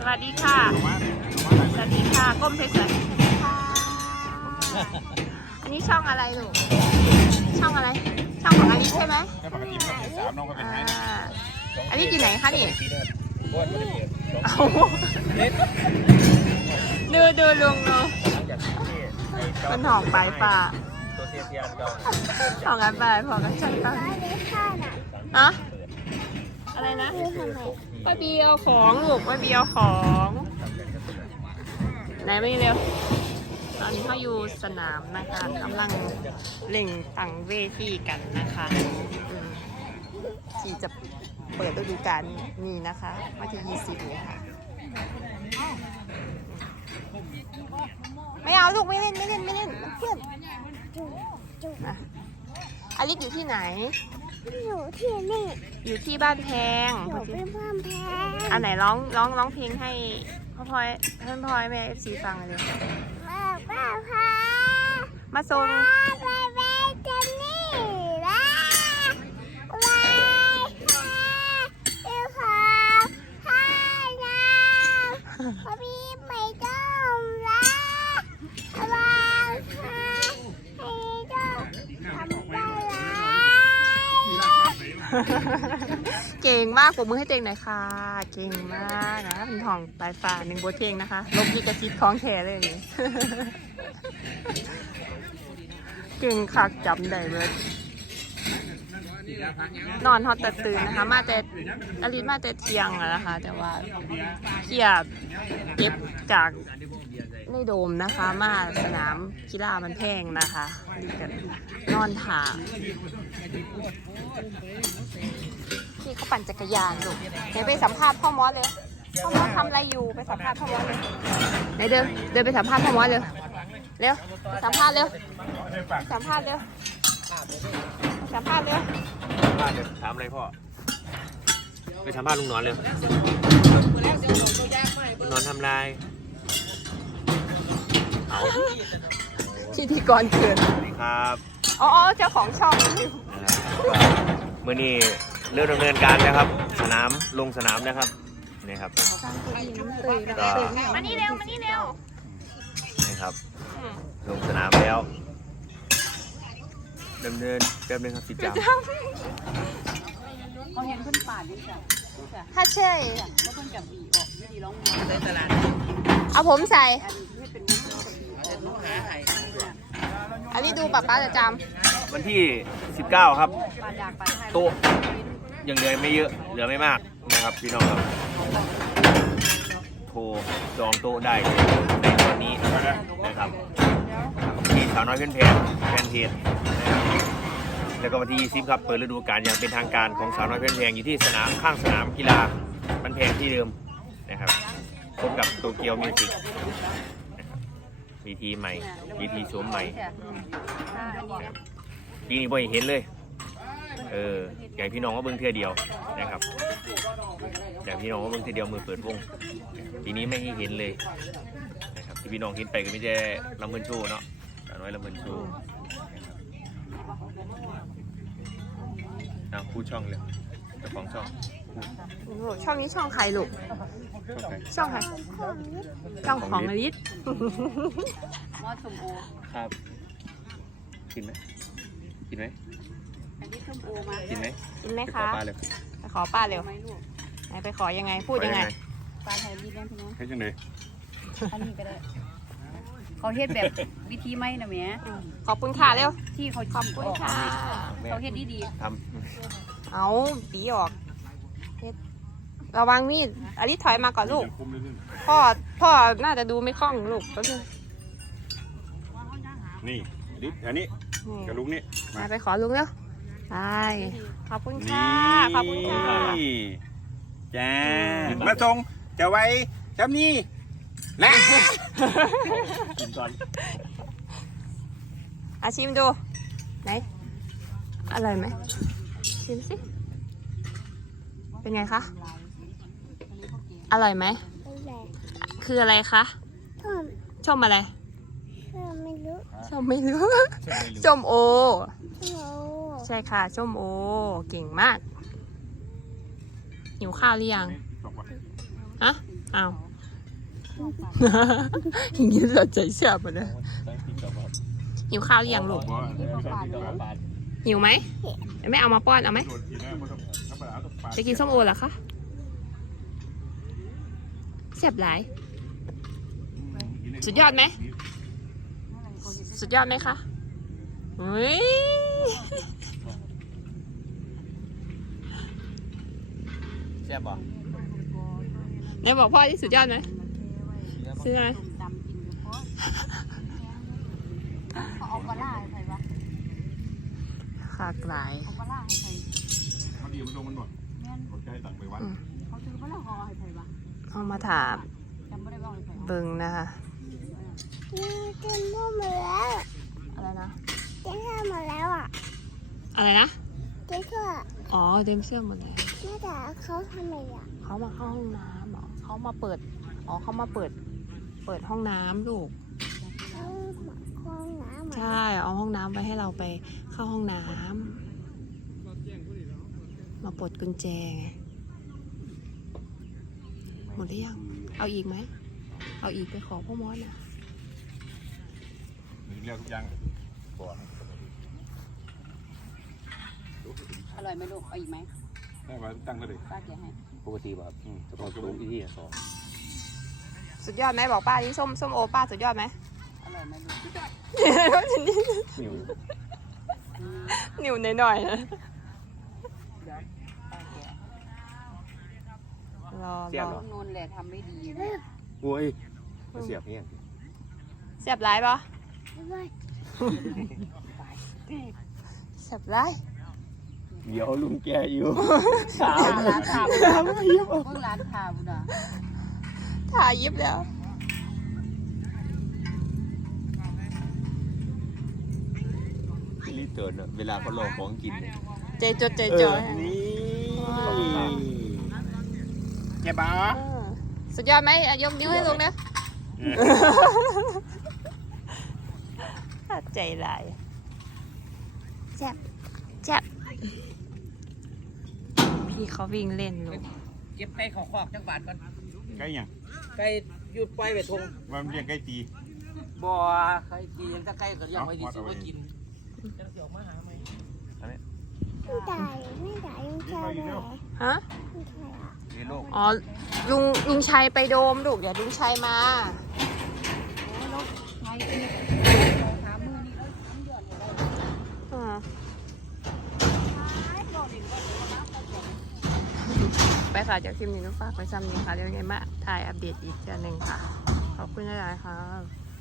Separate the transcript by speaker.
Speaker 1: วัสดีค่ะสวัสดีค่ะก้มเฉยๆค่ะอันนี้ช่องอะไรลูกช่องอะไรช่องของอลิซใช่ไหมอันนี้กี่ไหนคะนี่เอาดูลุงดูมันหอกปลายฟ้าหอกกันไปหอกกันใช่ปะอะอะไรนะป้าบีเอาของลูกป้าบีเอาของไหนไม่เร็วตอนนี้เขาอยู่สนามนะคะกำลังเล่งตั้งเวทีกันนะคะที่จะเปิดฤดูกาลนี้นะคะวันที่20นี้ค่ะไม่เอาลูกไม่เล่นเพื่อนนะอลิซอยู่ที่ไหน
Speaker 2: อยู่ที่นี่
Speaker 1: อยู่ที่บ้านแพง
Speaker 2: อยู่ที่บ้านแพง
Speaker 1: อันไหนร้องเพลงให้พ่อพลอยแม่FCฟังเลย
Speaker 2: ป้าพา
Speaker 1: มาส่ง
Speaker 2: ไปเจนนี่ละไปเดี๋ยวขอให้น้ำพี่ไม่ต้องละวางให้ต้องทำได้ละ
Speaker 1: เก่งมากปรบมือให้เจงหน่อยค่ะเก่งมากนะเป็นทองปลายฟ้า1 บทเพลงนะคะลบลิขสิทธิ์ของแท้เลยนี่ เก่งคักจำได้เลยนอนฮอตตื่นนะคะมาแต่อลิซมาแต่เที่ยงแล้วนะคะแต่ว่าเครียดเก็บจากในโดมนะคะมาสนามกีฬามันแพงนะคะนอนถาพี่เขาปั่นจักรยานลูกเดี๋ยวไปสัมภาษณ์พ่อมอสเลยพ่อมอสทำอะไรอยู่ไปสัมภาษณ์พ่อมอสเลยไหนเดินไปสัมภาษณ์พ่อมอสเลยเร็วสัมภาษณ์เร็วสัมภาษณ์เร็วถาม
Speaker 3: อะไรพ่อไปสัมภาษณ์ลุงนอนเลยลุงนอนทำลาย
Speaker 1: พิธีกรเกิน
Speaker 3: สวัสดีครับ
Speaker 1: อ๋อเจ้าของช่อง
Speaker 3: เมื่อนี้เริ่มดำเนินการแล้วครับลงสนามนะครับนี่ครับ
Speaker 1: มานี่เร็ว
Speaker 3: นี่ครับลงสนามแล้วดำเนินแป๊บนึงครับสิจำ
Speaker 4: เขาเห็นขึ้นป่าดีจ้ะ
Speaker 1: ถ้าเช่
Speaker 4: แล้วเพิ่งจับบีออกวิธีร้องในตลาด
Speaker 1: เอาผมใส่
Speaker 4: อั
Speaker 1: นนี้ดูป้าจะจ
Speaker 3: ำวันที่19ครับโต๊ะยังเหลือไม่เยอะเหลือไม่มากนะครับพี่น้องครับโทรจองโต๊ะได้ในตอนนี้นะครับที่สาวน้อยเพื่อนแพนเพจแล้วก็วันที่20ครับเปิดฤดูกาลอย่างเป็นทางการของสาวน้อยเพื่อนแพงอยู่ที่สนามข้างสนามกีฬามันแพงที่เดิมนะครับพบกับโตเกียวมิวสิกวีทีใหม่วีทีสวมใหม่ปีนี้บ่เห็นเลยอยากพี่น้องก็เบิ่งเทื่อเดียวนะครับอยากพี่น้องก็เบิ่งเทื่อเดียวมือเปิดวงปีนี้ไม่ให้เห็นเลยนะครับที่พี่น้องเห็นไปก็ไม่ใช่ลำเงินโชว์เนาะสาวน้อยลำเงินโชว์พูดช่องเลยเจ้าของช่อง
Speaker 1: นี้ช่องใครลูกช่องใครช่องของอลิซ
Speaker 4: มอสชมโอ
Speaker 3: ครับกินไหม
Speaker 4: อันนี้ชมโอมา
Speaker 3: กินไหม
Speaker 1: คะไปขอป้าเร็วไหนไปขอยังไงพูดยังไง
Speaker 4: ปลาไทยรีบได้พี่น้อง
Speaker 3: ให้จังเลย
Speaker 4: อันนี้ก็ได้เขาเฮ็ดแบบวิธีไหมนะแม่
Speaker 1: ขอบคุณค่ะเร็ว
Speaker 4: ที่เขา
Speaker 1: ขอบคุณค่ะ
Speaker 4: เขาเฮ็ดดี
Speaker 3: ทำ
Speaker 1: เอาปีออกระวังมีดอลิซถอยมาก่อนลูกพ่อน่าจะดูไม่คล่องลูกก็คือ
Speaker 3: นี่อันนี้กับลุงนี่
Speaker 1: ไปขอลุงแล้วไปขอบคุณค่ะขอบคุณค่ะ
Speaker 3: จ้ามาส่งจะไว้จำนี่แล้วกินก่อน
Speaker 1: ชิมดูไหนอร่อยไหมชิมสิเป็นไงคะอร่อยไหมคืออะไรคะชมอะไรชมไม่รู้ชมโอใช่ค่ะชมโอเก่งมากหิวข้าวหรือยังฮะอ้าวอย่างนี้เราใจเสียบเลยหิวข้าวหรือยังลูกหิวไหมไม่เอามาป้อนเอาไหมจะกินส้มโอเหรอคะแซ่บหลายสุดยอดไหมสุดยอดไหมคะเฮ้ย
Speaker 3: แซ่บป่ะ
Speaker 1: ไหนบอกพ่อที่สุดยอดไหมซื้อไหม
Speaker 4: ดำกินเฉพาะเขาเอาปลาร้าให้ใครวะ
Speaker 1: ขากหลาย
Speaker 4: เอาปลาร้าให้ใคร
Speaker 5: มันดีมันลงมันหมด
Speaker 4: แม่น
Speaker 5: กดใจต่างไปวัด
Speaker 4: เขาซื้อปลาร้าห่อให้ใครวะ
Speaker 1: เอามาถาม
Speaker 4: จำไม่ได้ว่าให้ใคร
Speaker 1: เบิงนะคะ
Speaker 2: กินหมดแล้ว
Speaker 1: อะไรนะ
Speaker 2: กินข้าวหมดแล้วอ่ะ
Speaker 1: อะไรนะ
Speaker 2: กินข้าว
Speaker 1: อ๋อเดมเสื้อหมดเลย
Speaker 2: แม่แต่เขาทำไมอ่ะ
Speaker 1: เขามาเข้าห้องน้ำเหรอเขามาเปิดอ๋อเขามาเปิดห้องน้ำลูก
Speaker 2: เขาหมักห้องน้ำ
Speaker 1: ใช่เอาห้องน้ำไปให้เราไปเข้าห้องน้ำมาปลดกุญแจไงหมดหรือยังเอาอีกไหมเอาอีกไปขอพ่อมอสนะ
Speaker 5: เรียกทุกอย่างบอก
Speaker 4: อร่อยไหมลูกเอาอีกไหม
Speaker 5: ให้มาตั้งเลย
Speaker 4: ป้าแกะให้
Speaker 3: ปกติแบบจะต้องรู้วิธีสอน
Speaker 1: สุดยอดไหมบอกป้าที่ส้มโอป้าสุดยอดไหม
Speaker 4: อร่อยไหมลูก
Speaker 3: หิว
Speaker 1: หนิวหน่อยๆนะ
Speaker 4: เดี๋ยวป้าแกะ
Speaker 1: รอ
Speaker 4: ลูกนนแหละทำไม่ดี
Speaker 3: โอ้ยเสียบเนี่ย
Speaker 1: เสียบร้ายปะ
Speaker 2: ด้วย
Speaker 1: เสียบร้าย
Speaker 3: เดี๋ยวลุงแกอยู่
Speaker 4: ร้านทาบุดาเพิ่งร้านทาบุดา
Speaker 1: ถ่ายยิบแล้ว
Speaker 3: รีบเตือนเวลาเขาลองของกิน
Speaker 1: เจจดเจจอย
Speaker 3: นี่
Speaker 5: แกบ้า
Speaker 1: สุดยอดไหมอ่ะยกนิ้วให้ลุงนะใจลายแจ็บพี่เขาวิ่งเล่นลูก
Speaker 6: เก็บไก่ของคอกจังบาทก่อน
Speaker 5: ใกล้ยัง
Speaker 6: ไก่หยุดปล่อยไปทง
Speaker 5: มันเรียกใกล้ตี
Speaker 6: บ่อไก่กินถ้าไก่ก็ยังไม่ดีสิว่ากินจะเสียวมาหาไหม
Speaker 2: ไม่ได้ไม่ได้ยังแค่ไหน
Speaker 1: ฮะ
Speaker 2: ไม่ใช่อ่ะ
Speaker 3: ในโลก
Speaker 1: อ๋อลุงชัยไปโดมลูกเดี๋ยวลุงชัยมา
Speaker 4: ไงอีกถามมือนี่น้ำหยดอะไร
Speaker 1: อืมไปค่ะเดี๋ยวคลิปนี้นุ๊กฝากไปซ้ำนี้ค่ะเดี๋ยวยังไงมาถ่ายอัปเดตอีกเดือนหนึ่งค่ะ ขอบคุณหลายๆค่ะ